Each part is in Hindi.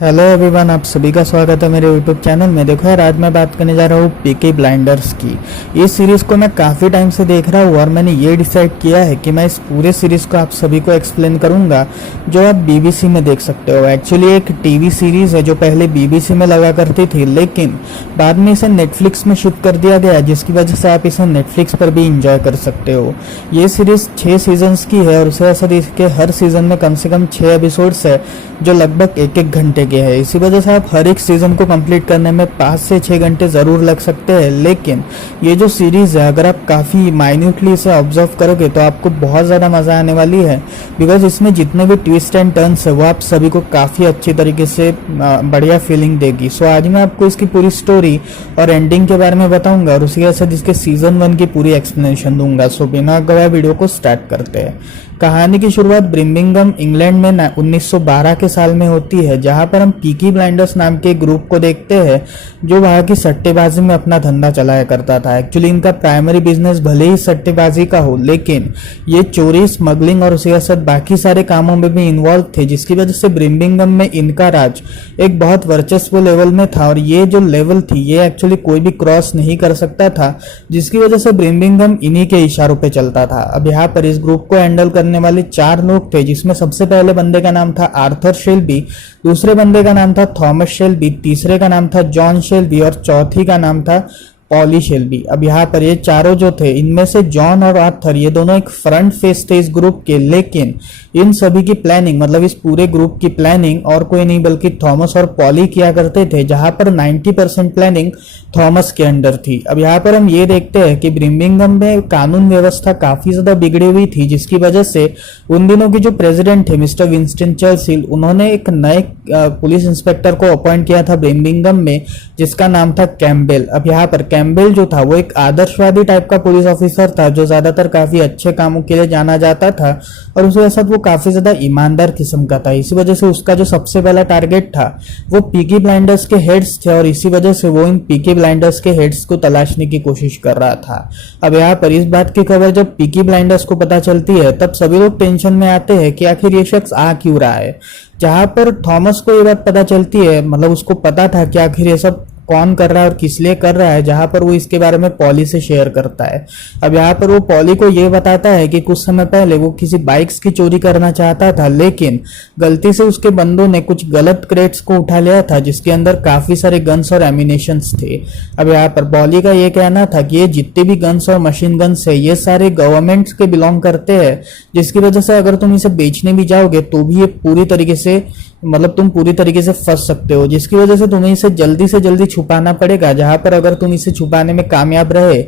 हेलो एवरीवन, आप सभी का स्वागत है मेरे यूट्यूब चैनल में। देखो यार, आज मैं बात करने जा रहा हूँ पीकी ब्लाइंडर्स की। इस सीरीज़ को मैं काफ़ी टाइम से देख रहा हूँ और मैंने ये डिसाइड किया है कि मैं इस पूरे सीरीज़ को आप सभी को एक्सप्लेन करूँगा, जो आप बीबीसी में देख सकते हो। एक्चुअली एक टीवी सीरीज़ है जो पहले बीबीसी में लगा करती थी, लेकिन बाद में इसे नेटफ्लिक्स में शिफ्ट कर दिया गया, जिसकी वजह से आप इसे नेटफ्लिक्स पर भी इंजॉय कर सकते हो। ये सीरीज़ 6 सीजन्स की है और उसके साथ इसके हर सीज़न में कम से कम 6 एपिसोड्स है, जो लगभग 1-1 घंटे के हैं। इसी वजह से आप हर एक सीज़न को कंप्लीट करने में 5 से 6 घंटे ज़रूर लग सकते हैं। लेकिन ये जो सीरीज़ है, अगर आप काफ़ी माइन्यूटली इसे ऑब्जर्व करोगे तो आपको बहुत ज़्यादा मज़ा आने वाली है, बिकॉज इसमें जितने भी ट्विस्ट एंड टर्न्स है वो आप सभी को काफ़ी अच्छी तरीके से बढ़िया फीलिंग देगी। सो आज मैं आपको इसकी पूरी स्टोरी और एंडिंग के बारे में बताऊंगा और उसी के साथ इसके सीज़न 1 की पूरी एक्सप्लेनेशन दूंगा। सो बिना गवाए वीडियो को स्टार्ट करते हैं। कहानी की शुरुआत ब्रिमिंघम इंग्लैंड में 1912 के साल में होती है, जहां पर हम पीकी ब्लाइंडर्स नाम के ग्रुप को देखते हैं, जो वहां की सट्टेबाजी में अपना धंधा चलाया करता था। एक्चुअली इनका प्राइमरी बिजनेस भले ही सट्टेबाजी का हो, लेकिन ये चोरी, स्मगलिंग और उसके साथ बाकी सारे कामों में भी इन्वॉल्व थे, जिसकी वजह से ब्रिमिंघम में इनका राज एक बहुत वर्चस्व लेवल में था। और ये जो लेवल थी ये एक्चुअली कोई भी क्रॉस नहीं कर सकता था, जिसकी वजह से ब्रिमिंघम इन्हीं के इशारों पे चलता था। अब यहाँ पर इस ग्रुप को हैंडल करने वाले 4 लोग थे, जिसमें सबसे पहले बंदे का नाम था आर्थर शेल्बी, दूसरे बंदे का नाम था थॉमस शेल्बी, तीसरे का नाम था जॉन शेल्बी और चौथी का नाम था पॉली शेल्बी। अब यहाँ पर ये चारों जो थे, इनमें से जॉन और आर्थर ये दोनों एक फ्रंट फेस थे इस ग्रुप के, लेकिन इन सभी की प्लानिंग, मतलब इस पूरे ग्रुप की प्लानिंग और कोई नहीं बल्कि थॉमस और पॉली किया करते थे, जहां पर 90% प्लानिंग थॉमस के अंडर थी। अब यहाँ पर हम ये देखते हैं कि ब्रिमिंघम में कानून व्यवस्था काफी ज्यादा बिगड़ी हुई थी, जिसकी वजह से उन दिनों के जो प्रेसिडेंट थे मिस्टर विंस्टन चर्चिल, उन्होंने एक नए पुलिस इंस्पेक्टर को अपॉइंट किया था ब्रिमिंघम में, जिसका नाम था कैम्पबेल। अब यहाँ पर कैम्पबेल जो था वो एक आदर्शवादी टाइप का पुलिस ऑफिसर था, जो ज्यादातर काफी अच्छे कामों के लिए जाना जाता था और उसके साथ वो काफी ज्यादा ईमानदार किस्म का था। इसी वजह से उसका जो सबसे पहला टारगेट था वो पीकी ब्लाइंडर्स के हेड्स थे और इसी वजह से वो इन पीकी ब्लाइंडर्स के हेड्स को तलाशने की कोशिश कर रहा था। अब यहाँ पर इस बात की खबर जब पीकी ब्लाइंडर्स को पता चलती है, तब सभी लोग टेंशन में आते हैं कि आखिर ये शख्स आ क्यों रहा है। जहां पर थॉमस को ये बात पता चलती है, मतलब उसको पता था कि आखिर ये सब कौन कर रहा है और किस लिए कर रहा है, जहां पर वो इसके बारे में पॉली से शेयर करता है। अब यहाँ पर वो पॉली को ये बताता है कि कुछ समय पहले वो किसी बाइक्स की चोरी करना चाहता था, लेकिन गलती से उसके बंदों ने कुछ गलत क्रेट्स को उठा लिया था, जिसके अंदर काफी सारे गन्स और एमिनेशंस थे। अब यहाँ पर पॉली का ये कहना था कि ये जितने भी गन्स और मशीन गन्स है, ये सारे गवर्नमेंट्स के बिलोंग करते हैं, जिसकी वजह से अगर तुम इसे बेचने भी जाओगे तो भी ये पूरी तरीके से, मतलब तुम पूरी तरीके से फंस सकते हो, जिसकी वजह से तुम्हें इसे जल्दी से जल्दी छुपाना पड़ेगा। जहां पर अगर तुम इसे छुपाने में कामयाब रहे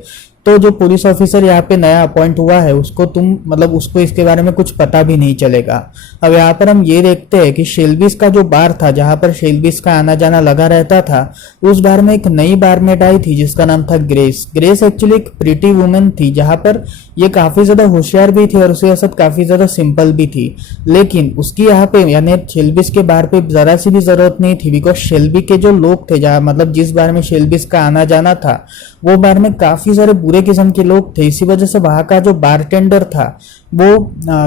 तो जो पुलिस ऑफिसर यहाँ पे नया अपॉइंट हुआ है उसको उसको इसके बारे में कुछ पता भी नहीं चलेगा। अब यहाँ पर हम ये देखते हैं कि शेल्बीज का जो बार था, जहां पर शेल्बीज का आना जाना लगा रहता था, उस बार में एक नई बारमेट आई थी जिसका नाम था ग्रेस। ग्रेस एक्चुअली एक प्रीटी वुमेन थी, जहां पर ये काफी ज्यादा होशियार भी थी और उसके साथ काफी ज्यादा सिंपल भी थी, लेकिन उसकी यहाँ पे यानी शेल्बीज के बार पे जरा सी भी जरूरत नहीं थी, बिकॉज शेल्बी के जो लोग थे, जहाँ मतलब जिस बार में शेल्बीज का आना जाना था, वो बार में काफी सारे बुरे किस्म के लोग थे। इसी वजह से वहां का जो बारटेंडर था वो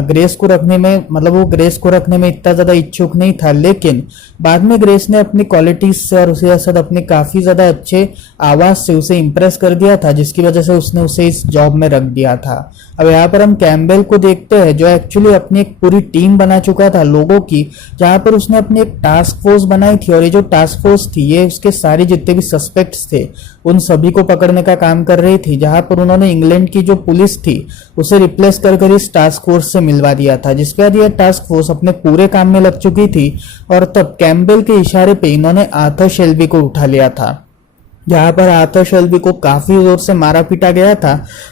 ग्रेस को रखने में इतना ज्यादा इच्छुक नहीं था, लेकिन बाद में ग्रेस ने अपनी क्वालिटीज से और उसके साथ अपने काफी ज्यादा अच्छे आवाज से उसे इंप्रेस कर दिया था, जिसकी वजह से उसने उसे इस जॉब में रख दिया था। अब यहाँ पर हम कैम्पबेल को देखते हैं, जो एक्चुअली अपनी एक पूरी टीम बना चुका था लोगों की, जहां पर उसने अपनी एक टास्क फोर्स बनाई थी और ये जो टास्क फोर्स थी ये उसके सारे जितने भी सस्पेक्ट्स थे उन सभी को पकड़ने का काम कर रही थी। जहां पर उन्होंने इंग्लैंड की जो पुलिस थी उसे रिप्लेस कर इस टास्क फोर्स से मिलवा दिया था, जिसके बाद यह टास्क फोर्स अपने पूरे काम में लग चुकी थी और तब कैम्पबेल के इशारे पे इन्होंने आर्थर शेल्बी को उठा लिया था। जहां पर आर्थर शेल्बी को काफी जोर से मारा पीटा गया था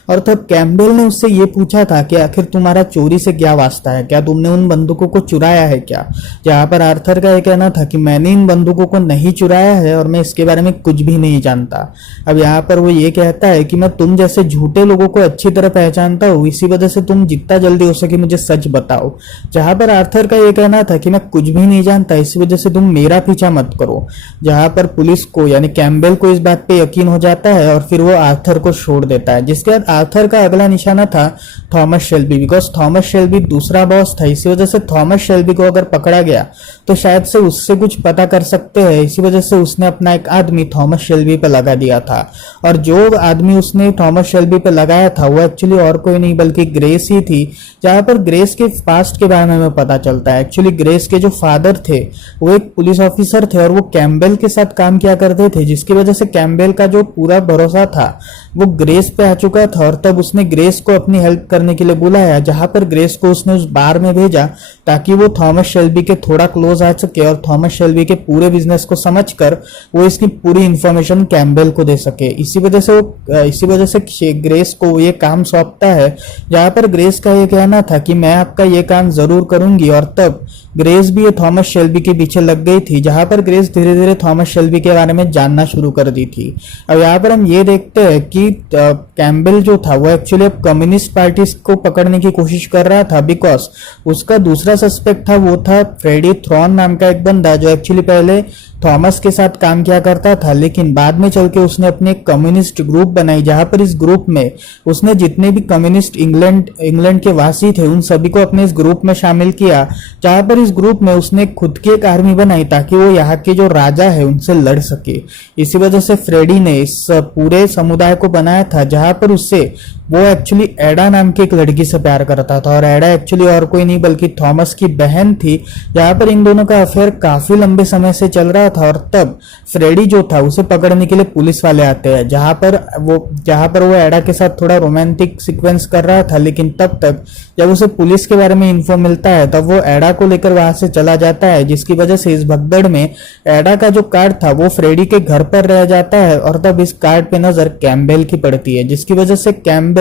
और तब कैम्पबेल ने उससे ये पूछा था कि आखिर तुम्हारा चोरी से क्या वास्ता है, क्या तुमने उन बंदूकों को चुराया है क्या। जहां पर आर्थर का ये कहना था कि मैंने इन बंदूकों को नहीं चुराया है और मैं इसके बारे में कुछ भी नहीं जानता। अब यहाँ पर वो ये कहता है कि मैं तुम जैसे झूठे लोगों को अच्छी तरह पहचानता हूँ, इसी वजह से तुम जितना जल्दी हो सके मुझे सच बताओ। जहां पर आर्थर का ये कहना था कि मैं कुछ भी नहीं जानता, इसी वजह से तुम मेरा पीछा मत करो। जहां पर पुलिस को यानी कैम्पबेल को इस बात पे यकीन हो जाता है और फिर वो आर्थर को छोड़ देता है, जिसके बाद आर्थर का अगला निशाना था Thomas Shelby, because Thomas Shelby दूसरा बॉस था। इसी वजह से थॉमस शेल्बी को अगर पकड़ा गया तो शायद से उससे कुछ पता कर सकते हैं। इसी वजह से उसने अपना एक आदमी थॉमस शेल्बी पे लगा दिया था। और जो आदमी उसने थॉमस शेल्बी पे लगाया था वो एक्चुअली और कोई नहीं बल्कि ग्रेस ही थी। जहां पर ग्रेस के पास्ट के बारे में हमें पता चलता है। एक्चुअली ग्रेस के जो फादर थे वो एक पुलिस ऑफिसर थे और वो कैम्बेल के साथ काम किया करते थे, जिसकी वजह से कैम्बेल का जो पूरा भरोसा था वो ग्रेस पे आ चुका था। और तब उसने ग्रेस को अपनी हेल्प करने के लिए बुलाया, जहां पर ग्रेस को उसने उस बार में भेजा ताकि वो थॉमस शेल्बी के थोड़ा क्लोज आ सके और थॉमस शेल्बी के पूरे बिजनेस को समझकर वो इसकी पूरी इंफॉर्मेशन कैम्बेल को दे सके। इसी वजह से ग्रेस को ये काम सौंपता है, जहां पर ग्रेस का ये कहना था कि मैं आपका ये काम जरूर करूंगी। और तब ग्रेस भी ये थॉमस शेल्बी के पीछे लग गई थी, जहां पर ग्रेस धीरे धीरे थॉमस शेल्बी के बारे में जानना शुरू कर दी थी। अब यहाँ पर हम ये देखते हैं कि कैम्बेल जो था वो एक्चुअली अब कम्युनिस्ट पार्टी को पकड़ने की कोशिश कर रहा था, बिकॉज उसका दूसरा सस्पेक्ट था वो था फ्रेडी थ्रॉन नाम का एक बंदा, जो एक्चुअली पहले थॉमस के साथ काम किया करता था, लेकिन बाद में चल के उसने अपनी एक कम्युनिस्ट ग्रुप बनाई, जहां पर इस ग्रुप में उसने जितने भी कम्युनिस्ट इंग्लैंड के वासी थे उन सभी को अपने इस ग्रुप में शामिल किया। जहां पर इस ग्रुप में उसने खुद की एक आर्मी बनाई ताकि वो यहाँ के जो राजा है उनसे लड़ सके। इसी वजह से फ्रेडी ने इस पूरे समुदाय को बनाया था, जहां पर उससे वो एक्चुअली एडा नाम की एक लड़की से प्यार करता था। और एडा एक्चुअली और कोई नहीं बल्कि थॉमस की बहन थी। यहाँ पर इन दोनों का अफेयर काफी लंबे समय से चल रहा था। और तब फ्रेडी जो था उसे पकड़ने के लिए पुलिस वाले आते हैं, जहां पर वो एडा के साथ थोड़ा रोमांटिक सीक्वेंस कर रहा था। लेकिन तब तक जब उसे पुलिस के बारे में इन्फो मिलता है तब वो एडा को लेकर वहां से चला जाता है, जिसकी वजह से इस भगदड़ में एडा का जो कार्ड था वो फ्रेडी के घर पर रह जाता है। और तब इस कार्ड पे नजर कैम्बेल की पड़ती है, जिसकी वजह से कैम्बेल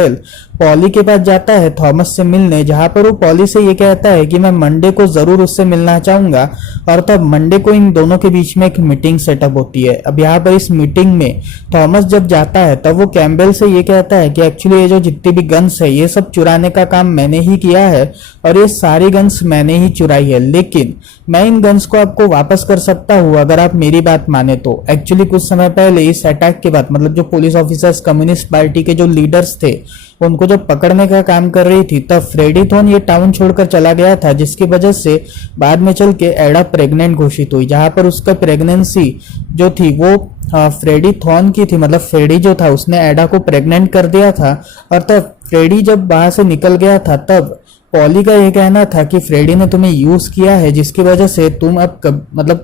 पॉली के पास जाता है थॉमस से मिलने, जहां पर वो पॉली से ये कहता है कि मैं मंडे को जरूर उससे मिलना चाहूंगा। और तब मंडे को इन दोनों के बीच में एक मीटिंग सेटअप होती है। अब यहाँ पर इस मीटिंग में थॉमस जब जाता है तब वो कैम्बेल से ये कहता है कि एक्चुअली ये जो जितनी भी गन्स है ये सब चुराने का काम मैंने ही किया है और ये सारी गन्स मैंने ही चुराई है, लेकिन मैं इन गन्स को आपको वापस कर सकता हूँ अगर आप मेरी बात माने तो। एक्चुअली कुछ समय पहले इस अटैक के बाद मतलब जो पुलिस ऑफिसर्स कम्युनिस्ट पार्टी के जो लीडर्स थे उनको जब पकड़ने का काम कर रही थी तब फ्रेडी थॉन ये टाउन छोड़कर चला गया था, जिसकी वजह से बाद में चल के एडा प्रेग्नेंट घोषित हुई, जहां पर उसका प्रेगनेंसी जो थी वो फ्रेडी थॉन की थी। मतलब फ्रेडी जो था उसने एडा को प्रेग्नेंट कर दिया था। और तब फ्रेडी जब वहां से निकल गया था तब पॉली का ये कहना था कि फ्रेडी ने तुम्हें यूज किया है, जिसकी वजह से तुम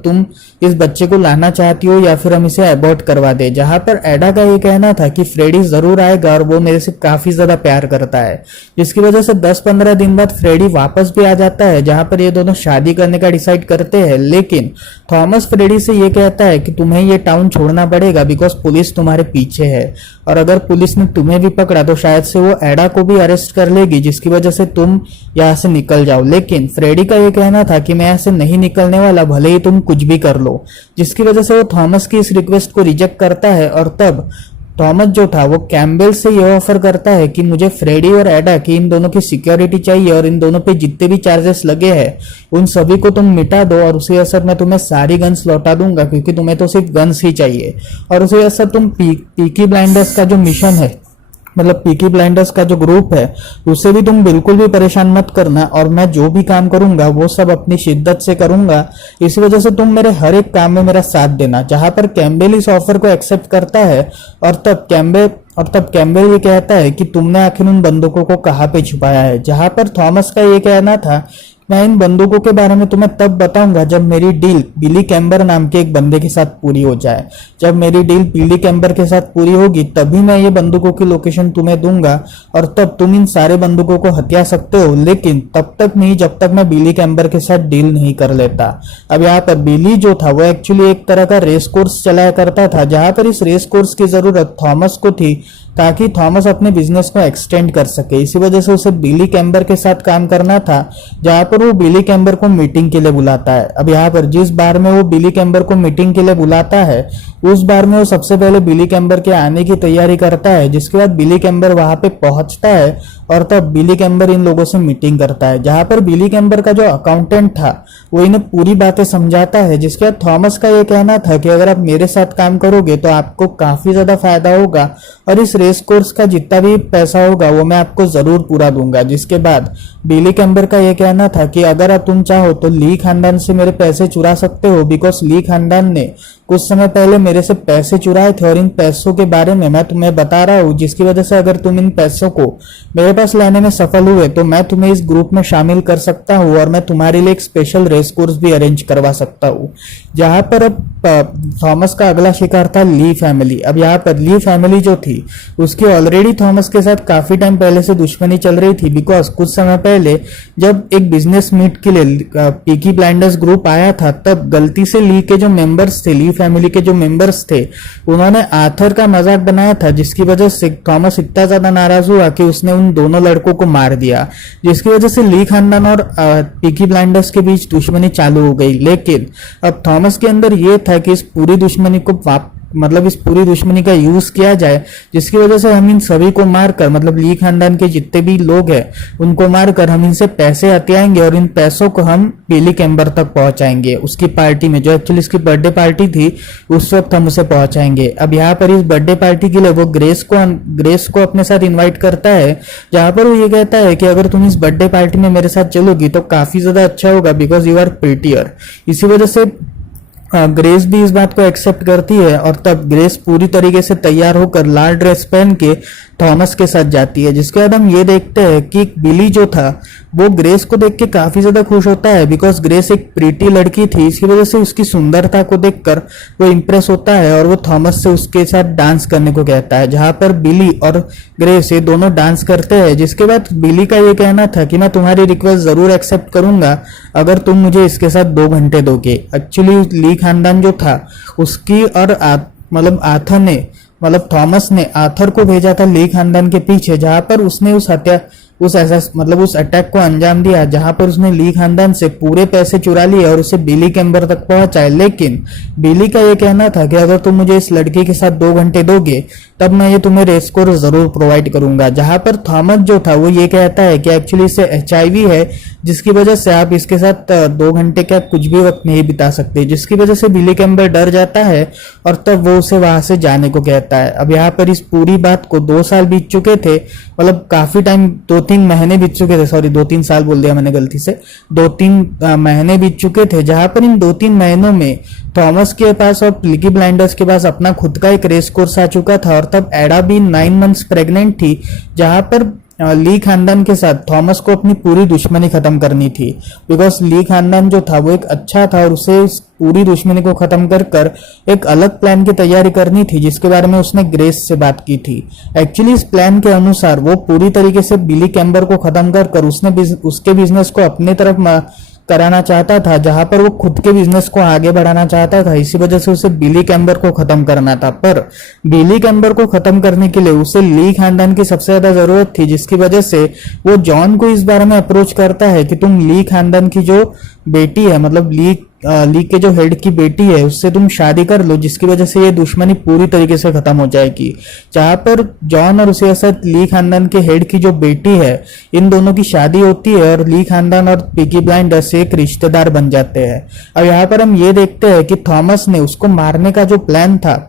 तुम इस बच्चे को लाना चाहती हो या फिर हम इसे अबॉर्ट करवा दे। जहां पर एडा का ये कहना था कि फ्रेडी जरूर आएगा और वो मेरे से काफी ज्यादा प्यार करता है, जिसकी वजह से 10-15 दिन बाद फ्रेडी वापस भी आ जाता है, जहां पर ये दोनों शादी करने का डिसाइड करते हैं। लेकिन थॉमस फ्रेडी से ये कहता है कि तुम्हें ये टाउन छोड़ना पड़ेगा बिकॉज पुलिस तुम्हारे पीछे है, और अगर पुलिस ने तुम्हें भी पकड़ा तो शायद से वो एडा को भी अरेस्ट कर लेगी, जिसकी वजह से तुम यहाँ से निकल जाओ। लेकिन फ्रेडी का ये कहना था कि मैं यहाँ से नहीं निकलने वाला, भले ही तुम कुछ भी कर लो, जिसकी वजह से वो थॉमस की इस रिक्वेस्ट को रिजेक्ट करता है। और तब थॉमस जो था वो कैम्बेल से ये ऑफर करता है कि मुझे फ्रेडी और एडा की इन दोनों की सिक्योरिटी चाहिए और इन दोनों पे जितने भी चार्जेस लगे हैं उन सभी को तुम मिटा दो, और उसी असर में तुम्हें सारी गन्स लौटा दूंगा क्योंकि तुम्हें तो सिर्फ गन्स ही चाहिए। और उसी असर तुम पीकी ब्लाइंडर्स का जो मिशन है मतलब पीकी ब्लाइंडर्स का जो ग्रुप है उसे भी तुम बिल्कुल भी परेशान मत करना, और मैं जो भी काम करूंगा वो सब अपनी शिद्दत से करूंगा, इसी वजह से तुम मेरे हर एक काम में मेरा साथ देना। जहां पर कैम्बेल इस ऑफर को एक्सेप्ट करता है और तब कैम्बेल ये कहता है कि तुमने आखिर उन बंदूकों को कहाँ पे छुपाया है। जहां पर थॉमस का ये कहना था मैं इन बंदूकों के बारे में तुम्हें तब बताऊंगा जब मेरी डील बिली कैम्बर नाम के एक बंदे के साथ पूरी हो जाए। जब मेरी डील बिली कैम्बर के साथ पूरी होगी तभी मैं ये बंदूकों की लोकेशन तुम्हें दूंगा और तब तुम इन सारे बंदूकों को हथिया सकते हो, लेकिन तब तक नहीं जब तक मैं बिली कैम्बर के साथ डील नहीं कर लेता। अब यहाँ पर बिली जो था वो एक्चुअली एक तरह का रेस कोर्स चलाया करता था, जहां पर इस रेस कोर्स की जरूरत थॉमस को थी ताकि थॉमस अपने बिजनेस को एक्सटेंड कर सके। इसी वजह से उसे बिली कैम्बर के साथ काम करना था, जहां पर वो बिली कैम्बर को मीटिंग के लिए बुलाता है। अब यहाँ पर जिस बार में वो बिली कैम्बर को मीटिंग के लिए बुलाता है उस बार में वो सबसे पहले बिली कैम्बर के आने की तैयारी करता है, जिसके बाद बिली कैम्बर वहां पे पहुंचता है और तब बिली कैम्बर इन लोगों से मीटिंग करता है। जहां पर बिली कैम्बर का जो अकाउंटेंट था वो इन्हें पूरी बातें समझाता है, जिसके बाद थॉमस का ये कहना था कि अगर आप मेरे साथ काम करोगे तो आपको काफी ज्यादा फायदा होगा और इस रेस कोर्स का जितना भी पैसा होगा वो मैं आपको जरूर पूरा दूंगा। जिसके बाद बिली कैम्बर का ये कहना था कि अगर आप तुम चाहो तो ली खानदान से मेरे पैसे चुरा सकते हो, बिकॉज ली खानदान ने कुछ समय पहले मेरे से पैसे चुराए थे और इन पैसों के बारे में मैं तुम्हें बता रहा हूँ, जिसकी वजह से अगर तुम इन पैसों को मेरे पास लाने में सफल हुए तो मैं तुम्हें इस ग्रुप में शामिल कर सकता हूँ और मैं तुम्हारे लिए एक स्पेशल रेस कोर्स भी अरेंज करवा सकता हूँ। जहां पर अब थॉमस का अगला शिकार था ली फैमिली। अब यहाँ पर ली फैमिली जो थी उसकी ऑलरेडी थॉमस के साथ काफी टाइम पहले से दुश्मनी चल रही थी, बिकॉज कुछ समय पहले जब एक बिजनेस मीट के लिए पीकी ब्लाइंडर्स ग्रुप आया था तब गलती से ली के जो मेंबर्स थे, ली फैमिली के जो मेंबर्स थे, उन्होंने आर्थर का मजाक बनाया था, जिसकी वजह से थॉमस इतना ज्यादा नाराज हुआ कि उसने उन दोनों लड़कों को मार दिया, जिसकी वजह से ली खानदान और पीकी ब्लाइंडर्स के बीच दुश्मनी चालू हो गई। लेकिन अब थॉमस के अंदर ये था कि इस पूरी दुश्मनी को इस पूरी दुश्मनी का यूज किया जाए, जिसकी वजह से हम इन सभी को मारकर, मतलब ली खानदान के जितने भी लोग हैं उनको मारकर हम इनसे पैसे हथियाएंगे और इन पैसों को हम बिली कैम्बर तक पहुंचाएंगे उसकी पार्टी में, जो एक्चुअली इसकी बर्थडे पार्टी थी उस वक्त हम उसे पहुंचाएंगे। अब यहाँ पर इस बर्थडे पार्टी के लिए वो ग्रेस को अपने साथ इन्वाइट करता है, जहां पर वो ये कहता है कि अगर तुम इस बर्थडे पार्टी में मेरे साथ चलोगी तो काफी ज्यादा अच्छा होगा, बिकॉज यू आर प्रिटियर। इसी वजह से ग्रेस भी इस बात को एक्सेप्ट करती है और तब ग्रेस पूरी तरीके से तैयार होकर लाल ड्रेस पहन के थॉमस के साथ जाती है। जिसके बाद हम ये देखते हैं कि बिली जो था वो ग्रेस को देख के काफी ज्यादा खुश होता है, बिकॉज ग्रेस एक प्रीटी लड़की थी, इसकी वजह से उसकी सुंदरता को देखकर वो इम्प्रेस होता है और वो थॉमस से उसके साथ डांस करने को कहता है, जहां पर बिली और ग्रेस ये दोनों डांस करते हैं। जिसके बाद बिली का ये कहना था कि मैं तुम्हारी रिक्वेस्ट जरूर एक्सेप्ट करूंगा अगर तुम मुझे इसके साथ 2 घंटे दोगे। एक्चुअली ली खानदान जो था उसकी और थॉमस ने आर्थर को भेजा था ली खानदान के पीछे, जहां पर उसने उस अटैक को अंजाम दिया, जहां पर उसने ली खानदान से पूरे पैसे चुरा लिए और उसे बिली कैम्बर तक पहुंचाए। लेकिन बिली का ये कहना था कि अगर तुम मुझे इस लड़की के साथ 2 घंटे दोगे तब मैं ये तुम्हें रेस कोर्स जरूर प्रोवाइड करूंगा। जहां पर थॉमस जो था वो ये कहता है कि एक्चुअली इसे HIV है, जिसकी वजह से आप इसके साथ 2 घंटे का कुछ भी वक्त नहीं बिता सकते, जिसकी वजह से बिली कैम्बर डर जाता है और तब वो उसे वहां से जाने को कहता है। अब यहाँ पर इस पूरी बात को 2 साल बीत चुके थे, मतलब काफी टाइम 2-3 महीने बीत चुके थे, सॉरी 2-3 साल बोल दिया मैंने गलती से, 2-3 महीने बीत चुके थे, जहां पर इन 2-3 महीनों में थॉमस के पास और पीकी ब्लाइंडर्स के पास अपना खुद का एक रेस कोर्स आ चुका था और तब एडा भी 9 मंथ्स प्रेग्नेंट थी, जहां पर ली खानदान के साथ थॉमस को अपनी पूरी दुश्मनी खत्म करनी थी, बिकॉज ली खानदान जो था वो एक अच्छा था और उसे इस पूरी दुश्मनी को खत्म कर एक अलग प्लान की तैयारी करनी थी, जिसके बारे में उसने ग्रेस से बात की थी। एक्चुअली इस प्लान के अनुसार वो पूरी तरीके से बिली कैम्बर को खत्म कर उसके बिजनेस को अपने तरफ कराना चाहता था, जहां पर वो खुद के बिजनेस को आगे बढ़ाना चाहता था। इसी वजह से उसे बिली कैम्बर को खत्म करना था, पर बिली कैम्बर को खत्म करने के लिए उसे ली खानदान की सबसे ज्यादा जरूरत थी, जिसकी वजह से वो जॉन को इस बारे में अप्रोच करता है कि तुम ली खानदान की जो बेटी है, मतलब ली के जो हेड की बेटी है उससे तुम शादी कर लो, जिसकी वजह से ये दुश्मनी पूरी तरीके से खत्म हो जाएगी। जहां पर जॉन और उसके साथ ली खानदान के हेड की जो बेटी है इन दोनों की शादी होती है और ली खानदान और पीकी ब्लाइंडर्स से एक रिश्तेदार बन जाते हैं। अब यहाँ पर हम ये देखते हैं कि थॉमस ने उसको मारने का जो प्लान था,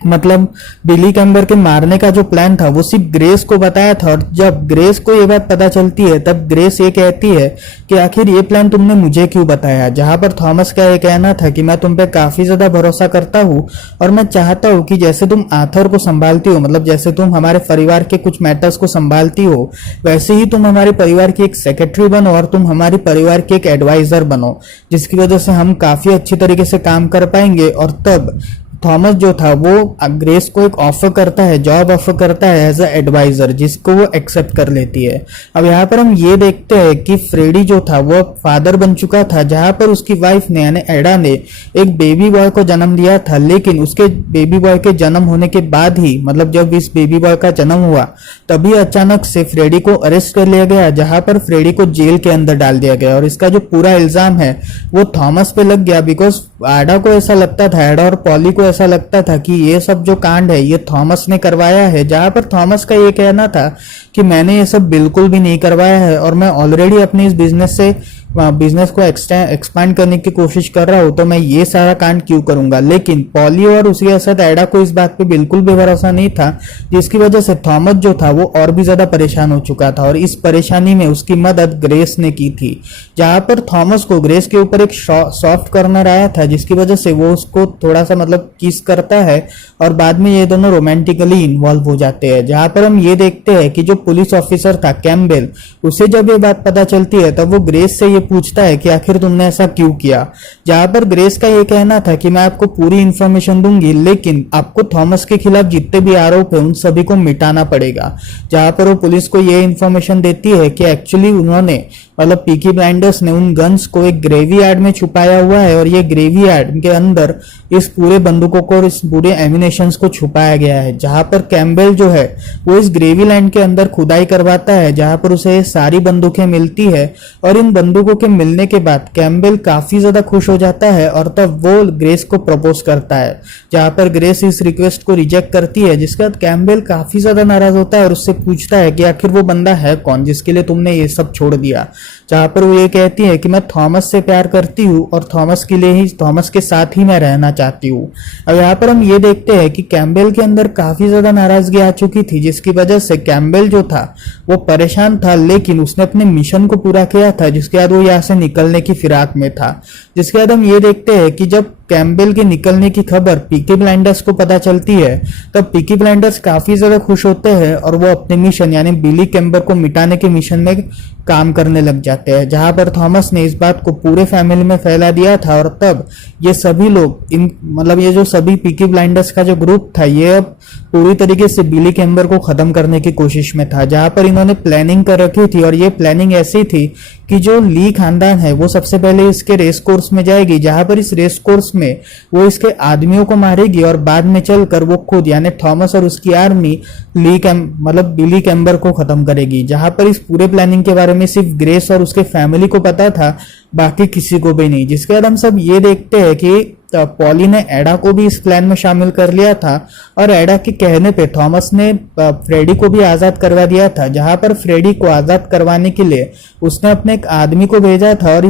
मतलब बिली कैम्बर के मारने का जो प्लान था वो सिर्फ ग्रेस को बताया था, और जब ग्रेस को ये बात पता चलती है तब ग्रेस ये कहती है कि आखिर ये प्लान तुमने मुझे क्यों बताया। जहां पर थॉमस का ये कहना था कि मैं तुम पे काफी ज्यादा भरोसा करता हूँ और मैं चाहता हूँ कि जैसे तुम आर्थर को संभालती हो, मतलब जैसे तुम हमारे परिवार के कुछ मैटर्स को संभालती हो, वैसे ही तुम हमारे परिवार की एक सेक्रेटरी बनो और तुम हमारे परिवार के एक एडवाइजर बनो, जिसकी वजह से हम काफी अच्छी तरीके से काम कर पाएंगे। और तब थॉमस जो था वो ग्रेस को एक ऑफर करता है, जॉब ऑफर करता है एज अ एडवाइजर, जिसको वो एक्सेप्ट कर लेती है। अब यहाँ पर हम ये देखते हैं कि फ्रेडी जो था वो फादर बन चुका था, जहां पर उसकी वाइफ ने यानी एडा ने एक बेबी बॉय को जन्म दिया था। लेकिन उसके बेबी बॉय के जन्म होने के बाद ही, मतलब जब इस बेबी बॉय का जन्म हुआ तभी अचानक से फ्रेडी को अरेस्ट कर लिया गया, जहां पर फ्रेडी को जेल के अंदर डाल दिया गया। और इसका जो पूरा इल्जाम है वो थॉमस पे लग गया, बिकॉज एडा को ऐसा लगता था, एडा और पॉली को ऐसा लगता था कि ये सब जो कांड है ये थॉमस ने करवाया है। जहां पर थॉमस का ये कहना था कि मैंने ये सब बिल्कुल भी नहीं करवाया है और मैं ऑलरेडी अपने इस बिजनेस से बिजनेस को एक्सपांड करने की कोशिश कर रहा हूँ, तो मैं ये सारा कांड क्यों करूंगा। लेकिन पॉली और उसके साथ एडा को इस बात पे बिल्कुल भी भरोसा नहीं था, जिसकी वजह से थॉमस जो था वो और भी ज्यादा परेशान हो चुका था। और इस परेशानी में उसकी मदद ग्रेस ने की थी, जहां पर थॉमस को ग्रेस के ऊपर एक सॉफ्ट कॉर्नर आया था, जिसकी वजह से वो उसको थोड़ा सा मतलब किस करता है और बाद में ये दोनों रोमांटिकली इन्वॉल्व हो जाते हैं। जहां पर हम ये देखते हैं कि जो पुलिस ऑफिसर था कैम्बेल, उसे जब ये बात पता चलती है तब वो ग्रेस से ये पूछता है कि आखिर तुमने ऐसा क्यों किया। जहां पर ग्रेस का ये कहना था कि मैं आपको पूरी इंफॉर्मेशन दूंगी, लेकिन आपको थॉमस के खिलाफ जितने भी आरोप है उन सभी को मिटाना पड़ेगा। जहां पर वो पुलिस को ये इंफॉर्मेशन देती है कि एक्चुअली उन्होंने मतलब पीकी ब्लाइंडर्स ने उन गन्स को एक ग्रेवी यार्ड में छुपाया हुआ है, और ये ग्रेवी यार्ड के अंदर इस पूरे बंदूकों को और इस पूरे एमिनेशंस को छुपाया गया है। जहां पर कैम्बेल जो है वो इस ग्रेवी लैंड के अंदर खुदाई करवाता है, जहां पर उसे सारी बंदूकें मिलती है। और इन बंदूकों के मिलने के बाद कैम्बेल काफी ज्यादा खुश हो जाता है और तब वो ग्रेस को प्रपोज करता है, जहां पर ग्रेस इस रिक्वेस्ट को रिजेक्ट करती है। जिसके बाद कैम्बेल काफी ज्यादा नाराज होता है और उससे पूछता है कि आखिर वो बंदा है कौन जिसके लिए तुमने ये सब छोड़ दिया। जहां पर वो ये कहती है कि मैं थॉमस से प्यार करती हूँ और थॉमस के लिए ही, थॉमस के साथ ही मैं रहना चाहती हूँ। अब यहाँ पर हम ये देखते हैं कि कैम्बेल के अंदर काफी ज्यादा नाराजगी आ चुकी थी, जिसकी वजह से कैम्बेल जो था वो परेशान था, लेकिन उसने अपने मिशन को पूरा किया था, जिसके बाद वो यहाँ से निकलने की फिराक में था। जिसके बाद हम ये देखते हैं कि जब कैम्बेल के निकलने की खबर पीकी ब्लाइंडर्स को पता चलती है, तब पीकी ब्लाइंडर्स काफी ज्यादा खुश होते हैं और वो अपने मिशन यानी बिली कैम्बर को मिटाने के मिशन में काम करने लग जाते हैं। जहां पर थॉमस ने इस बात को पूरे फैमिली में फैला दिया था, और तब ये सभी लोग मतलब ये जो सभी पीकी ब्लाइंडर्स का जो ग्रुप था, ये अब पूरी तरीके से बिली कैम्बर को खत्म करने की कोशिश में था। जहां पर इन्होंने प्लानिंग कर रखी थी, और ये प्लानिंग ऐसी थी कि जो ली खानदान है वो सबसे पहले इसके रेस कोर्स में जाएगी, जहां पर इस रेस कोर्स में वो इसके आदमियों को मारेगी और बाद में चलकर वो खुद यानी थॉमस और उसकी आर्मी मतलब बिली कैम्बर को खत्म करेगी। जहां पर इस पूरे प्लानिंग के बारे में सिर्फ ग्रेस और उसके फैमिली को पता था, बाकी किसी को भी नहीं। जिसके बाद हम सब ये देखते हैं कि पॉली ने एडा को भी इस प्लान में शामिल कर लिया था, और एडा के कहने पे थॉमस ने फ्रेडी को भी आजाद करवा दिया था। जहां पर फ्रेडी को आजाद करवाने के लिए उसने अपने एक आदमी को भेजा था, और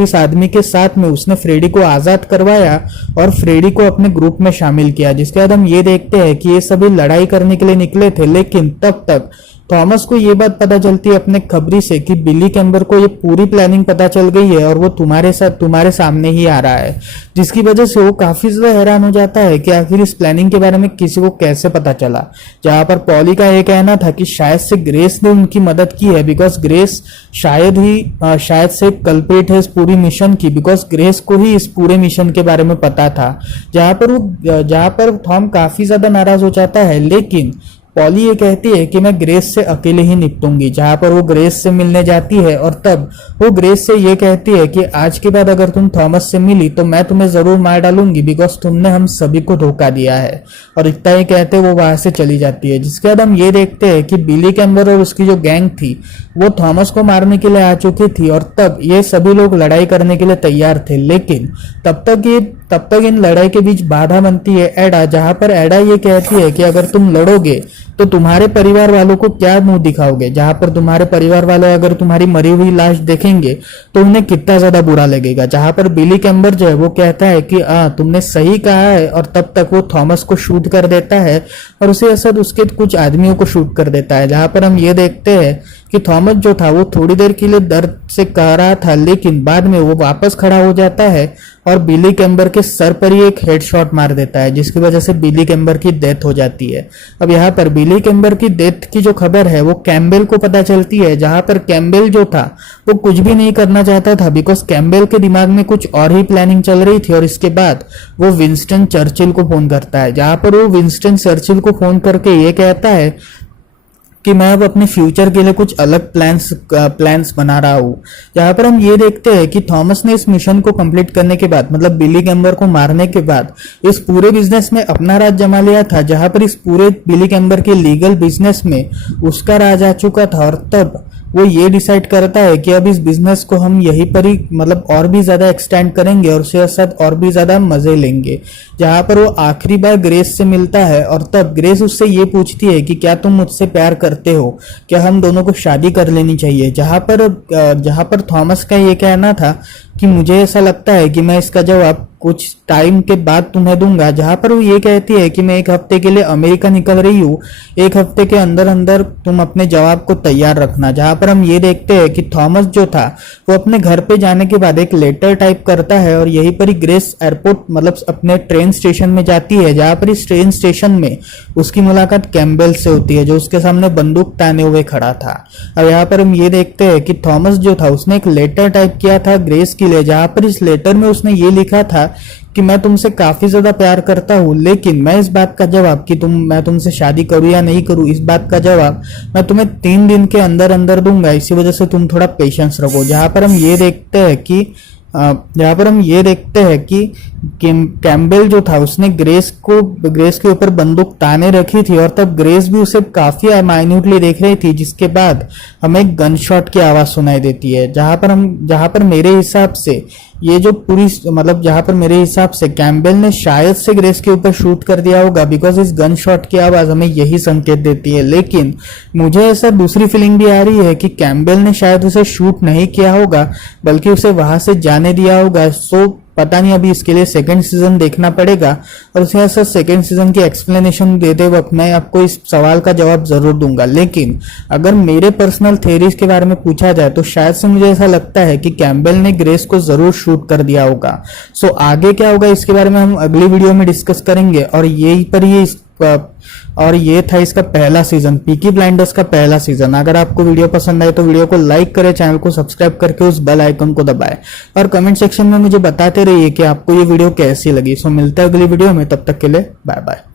इस आदमी के साथ में उसने फ्रेडी को आजाद करवाया और फ्रेडी को अपने ग्रुप में शामिल किया। जिसके बाद हम ये देखते हैं कि ये सभी लड़ाई करने के लिए निकले थे, लेकिन तब तक थॉमस को ये बात पता चलती है अपने खबरी से कि बिली कैम्बर को ये पूरी प्लानिंग पता चल गई है और वो तुम्हारे सामने ही आ रहा है। जिसकी वजह से वो काफी ज्यादा हैरान हो जाता है कि आखिर इस प्लानिंग के बारे में किसी को कैसे पता चला। जहां पर पॉली का ये कहना था कि शायद से ग्रेस ने उनकी मदद की है, बिकॉज ग्रेस शायद से कल्प्रिट है इस पूरी मिशन की, बिकॉज ग्रेस को ही इस पूरे मिशन के बारे में पता था। जहां पर थॉम काफी ज्यादा नाराज हो जाता है, लेकिन पॉली ये कहती है कि मैं ग्रेस से अकेले ही निपटूंगी। जहां पर वो ग्रेस से मिलने जाती है, और तब वो ग्रेस से ये कहती है कि आज के बाद अगर तुम थॉमस से मिली तो मैं तुम्हें जरूर मार डालूंगी, बिकॉज तुमने हम सभी को धोखा दिया है। और इतना ही कहते वो वहां से चली जाती है। जिसके बाद हम ये देखते हैं कि बिली कैम्बर और उसकी जो गैंग थी वो थॉमस को मारने के लिए आ चुकी थी, और तब ये सभी लोग लड़ाई करने के लिए तैयार थे। लेकिन तब तक इन लड़ाई के बीच बाधा बनती है एडा, जहां पर एडा ये कहती है कि अगर तुम लड़ोगे तो तुम्हारे परिवार वालों को क्या मुंह दिखाओगे। जहां पर तुम्हारे परिवार वाले अगर तुम्हारी मरी हुई लाश देखेंगे तो उन्हें कितना ज्यादा बुरा लगेगा। जहां पर बिली कैम्बर जो है वो कहता है कि तुमने सही कहा है, और तब तक वो थॉमस को शूट कर देता है और उसे असद उसके कुछ आदमियों को शूट कर देता है। जहां पर हम ये देखते हैं कि थॉमस जो था वो थोड़ी देर के लिए दर्द से कह रहा था, लेकिन बाद में वो वापस खड़ा हो जाता है और बिली कैम्बर के सर पर ही एक हेडशॉट मार देता है, जिसकी वजह से बिली कैम्बर की डेथ हो जाती है। अब यहाँ पर बिली कैम्बर की डेथ की जो खबर है वो कैम्बेल को पता चलती है, जहां पर कैम्बेल जो था वो कुछ भी नहीं करना चाहता था, बिकॉज कैम्बेल के दिमाग में कुछ और ही प्लानिंग चल रही थी। और इसके बाद वो विंस्टन चर्चिल को फोन करता है, जहां पर वो विंस्टन चर्चिल को फोन करके ये कहता है कि मैं अब अपने फ्यूचर के लिए कुछ अलग प्लान्स बना रहा हूँ। जहां पर हम ये देखते हैं कि थॉमस ने इस मिशन को कंप्लीट करने के बाद, मतलब बिली कैम्बर को मारने के बाद, इस पूरे बिजनेस में अपना राज जमा लिया था। जहां पर इस पूरे बिली कैम्बर के लीगल बिजनेस में उसका राज आ चुका था, और तब वो ये डिसाइड करता है कि अब इस बिजनेस को हम यहीं पर ही मतलब और भी ज्यादा एक्सटेंड करेंगे और उसके साथ और भी ज्यादा मजे लेंगे। जहां पर वो आखिरी बार ग्रेस से मिलता है और तब ग्रेस उससे ये पूछती है कि क्या तुम मुझसे प्यार करते हो, क्या हम दोनों को शादी कर लेनी चाहिए। जहां पर थॉमस का ये कहना था कि मुझे ऐसा लगता है कि मैं इसका जवाब कुछ टाइम के बाद तुम्हें दूंगा, जहां पर वो ये कहती है कि मैं 1 हफ्ते के लिए अमेरिका निकल रही हूँ, 1 हफ्ते के अंदर अंदर तुम अपने जवाब को तैयार रखना। जहां पर हम ये देखते हैं कि थॉमस जो था वो अपने घर पे जाने के बाद एक लेटर टाइप करता है और यहीं पर ही ग्रेस एयरपोर्ट मतलब अपने ट्रेन स्टेशन में जाती है, जहां पर इस ट्रेन स्टेशन में उसकी मुलाकात कैम्बेल से होती है जो उसके सामने बंदूक ताने हुए खड़ा था। अब यहाँ पर हम ये देखते हैं कि थॉमस जो था उसने एक लेटर टाइप किया था ग्रेस के लिए, जहां पर इस लेटर में उसने ये लिखा था कि मैं तुमसे काफी ज्यादा प्यार करता हूँ, लेकिन मैं इस बात का जवाब कि मैं तुमसे शादी करूँ या नहीं करूँ, इस बात का जवाब मैं तुम्हें 3 दिन के अंदर अंदर दूंगा, इसी वजह से तुम थोड़ा पेशेंस रखो। जहां पर हम ये देखते हैं कि कैम्बेल जो था उसने ग्रेस के ऊपर बंदूक ताने रखी थी और तब ग्रेस भी उसे काफी माइन्यूटली देख रही थी, जिसके बाद हमें एक गन शॉट की आवाज सुनाई देती है। जहां पर मेरे हिसाब से ये जो पूरी मतलब जहां पर मेरे हिसाब से कैम्बेल ने शायद से ग्रेस के ऊपर शूट कर दिया होगा, बिकॉज इस गन शॉट की आवाज हमें यही संकेत देती है। लेकिन मुझे ऐसा दूसरी फीलिंग भी आ रही है कि कैम्बेल ने शायद उसे शूट नहीं किया होगा बल्कि उसे वहां से जाने दिया होगा। सो पता नहीं, अभी इसके लिए सेकंड सीजन देखना पड़ेगा और उसे ऐसा सेकंड सीजन की एक्सप्लेनेशन देते वक्त मैं आपको इस सवाल का जवाब जरूर दूंगा। लेकिन अगर मेरे पर्सनल थ्योरीज के बारे में पूछा जाए तो शायद से मुझे ऐसा लगता है कि कैम्बेल ने ग्रेस को जरूर शूट कर दिया होगा। सो आगे क्या होगा इसके बारे में हम अगली वीडियो में डिस्कस करेंगे। और ये था इसका पहला सीजन, पीकी ब्लाइंडर्स का पहला सीजन। अगर आपको वीडियो पसंद आए तो वीडियो को लाइक करें, चैनल को सब्सक्राइब करके उस बेल आइकन को दबाएं और कमेंट सेक्शन में मुझे बताते रहिए कि आपको ये वीडियो कैसी लगी। सो मिलते हैं अगली वीडियो में, तब तक के लिए बाय बाय।